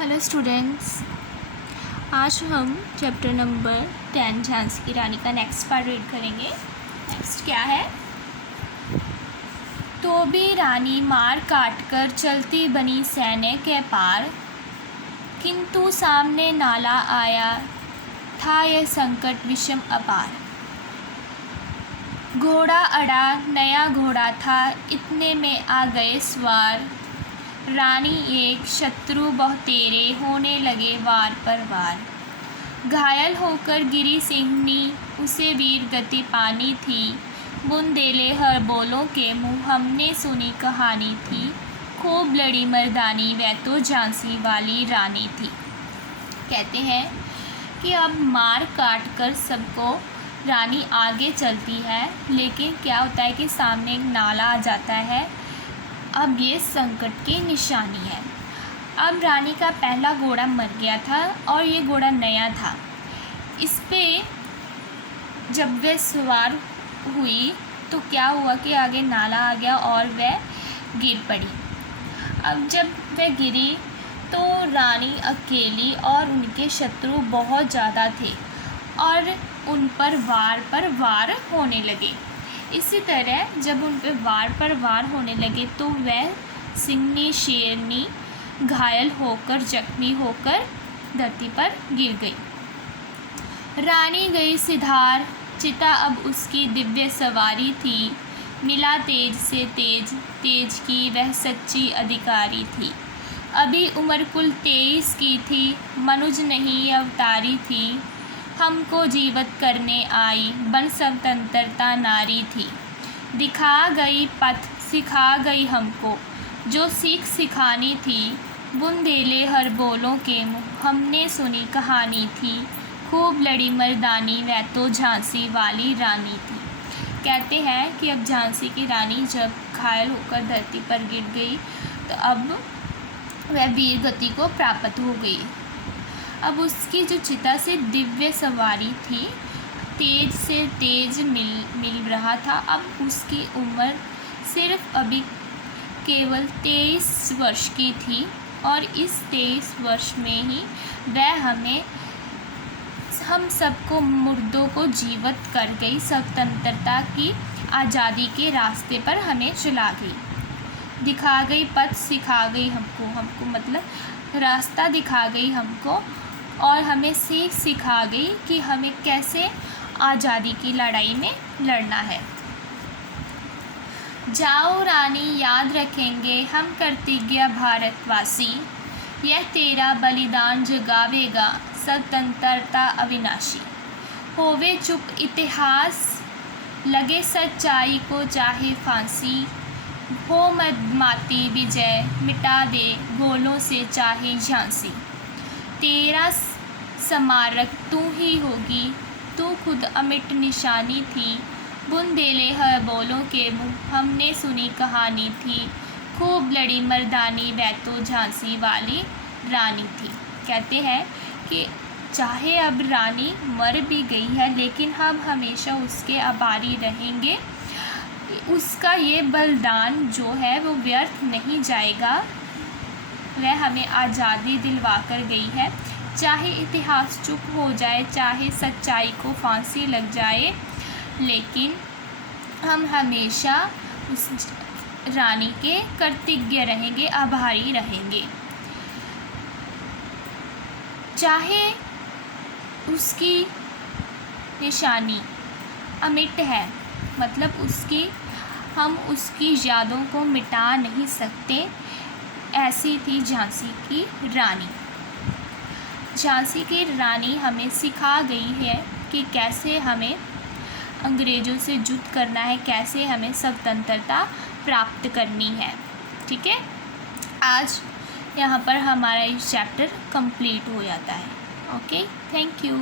Hello students, आज हम chapter number 10 Jhansi की रानी का नेक्स्ट पार्ट रीड करेंगे। नेक्स्ट क्या है? तो भी रानी मार काट कर चलती बनी सैन्य के पार, किंतु सामने नाला आया था यह संकट विषम अपार। घोड़ा अड़ा नया घोड़ा था, इतने में आ गए सवार। रानी एक शत्रु बहुतेरे, होने लगे वार पर वार। घायल होकर गिरी सिंहनी, उसे वीर गति पानी थी। बुंदेले हर बोलों के मुँह, हमने सुनी कहानी थी। खूब लड़ी मर्दानी, वह तो झांसी वाली रानी थी। कहते हैं कि अब मार काट कर सबको रानी आगे चलती है, लेकिन क्या होता है कि सामने एक नाला आ जाता है। अब ये संकट की निशानी है। अब रानी का पहला घोड़ा मर गया था और ये घोड़ा नया था। इस पे जब वह सवार हुई तो क्या हुआ कि आगे नाला आ गया और वह गिर पड़ी। अब जब वह गिरी तो रानी अकेली और उनके शत्रु बहुत ज़्यादा थे और उन पर वार होने लगे। इसी तरह जब उन पर वार होने लगे तो वह सिंहनी शेरनी घायल होकर जख्मी होकर धरती पर गिर गई। रानी गई सिधार, चिता अब उसकी दिव्य सवारी थी। मिला तेज से तेज, तेज की वह सच्ची अधिकारी थी। अभी उम्र कुल 23 की थी, मनुज नहीं अवतारी थी। हमको जीवित करने आई, बन स्वतंत्रता नारी थी। दिखा गई पथ, सिखा गई हमको, जो सीख सिखानी थी। बुंदेले हर बोलों के मुँह, हमने सुनी कहानी थी। खूब लड़ी मर्दानी, वह तो झांसी वाली रानी थी। कहते हैं कि अब झांसी की रानी जब घायल होकर धरती पर गिर गई तो अब वह वीर गति को प्राप्त हो गई। अब उसकी जो चिता से दिव्य सवारी थी, तेज से तेज मिल रहा था। अब उसकी उम्र सिर्फ अभी केवल 23 वर्ष की थी और इस 23 वर्ष में ही वह हम सबको मुर्दों को जीवित कर गई। स्वतंत्रता की आज़ादी के रास्ते पर हमें चला गई। दिखा गई पथ, सिखा गई हमको मतलब रास्ता दिखा गई हमको और हमें सीख सिखा गई कि हमें कैसे आज़ादी की लड़ाई में लड़ना है। जाओ रानी, याद रखेंगे हम प्रतिज्ञा भारतवासी। यह तेरा बलिदान जगावेगा स्वतंत्रता अविनाशी। होवे चुप इतिहास, लगे सच्चाई को चाहे फांसी। हो मदमाती विजय, मिटा दे गोलों से चाहे झांसी। तेरा स्मारक तू ही होगी, तू खुद अमिट निशानी थी। बुंदेले हर बोलों के मुँह, हमने सुनी कहानी थी। खूब लड़ी मर्दानी, वह तो झांसी वाली रानी थी। कहते हैं कि चाहे अब रानी मर भी गई है, लेकिन हम हमेशा उसके आभारी रहेंगे। उसका ये बलिदान जो है वो व्यर्थ नहीं जाएगा। वह हमें आज़ादी दिलवा कर गई है। चाहे इतिहास चुप हो जाए, चाहे सच्चाई को फांसी लग जाए, लेकिन हम हमेशा उस रानी के कृतज्ञ रहेंगे, आभारी रहेंगे। चाहे उसकी निशानी अमिट है, मतलब हम उसकी यादों को मिटा नहीं सकते। ऐसी थी झांसी की रानी। झांसी की रानी हमें सिखा गई है कि कैसे हमें अंग्रेज़ों से युद्ध करना है, कैसे हमें स्वतंत्रता प्राप्त करनी है। ठीक है, आज यहाँ पर हमारा ये चैप्टर कंप्लीट हो जाता है। Okay, thank you.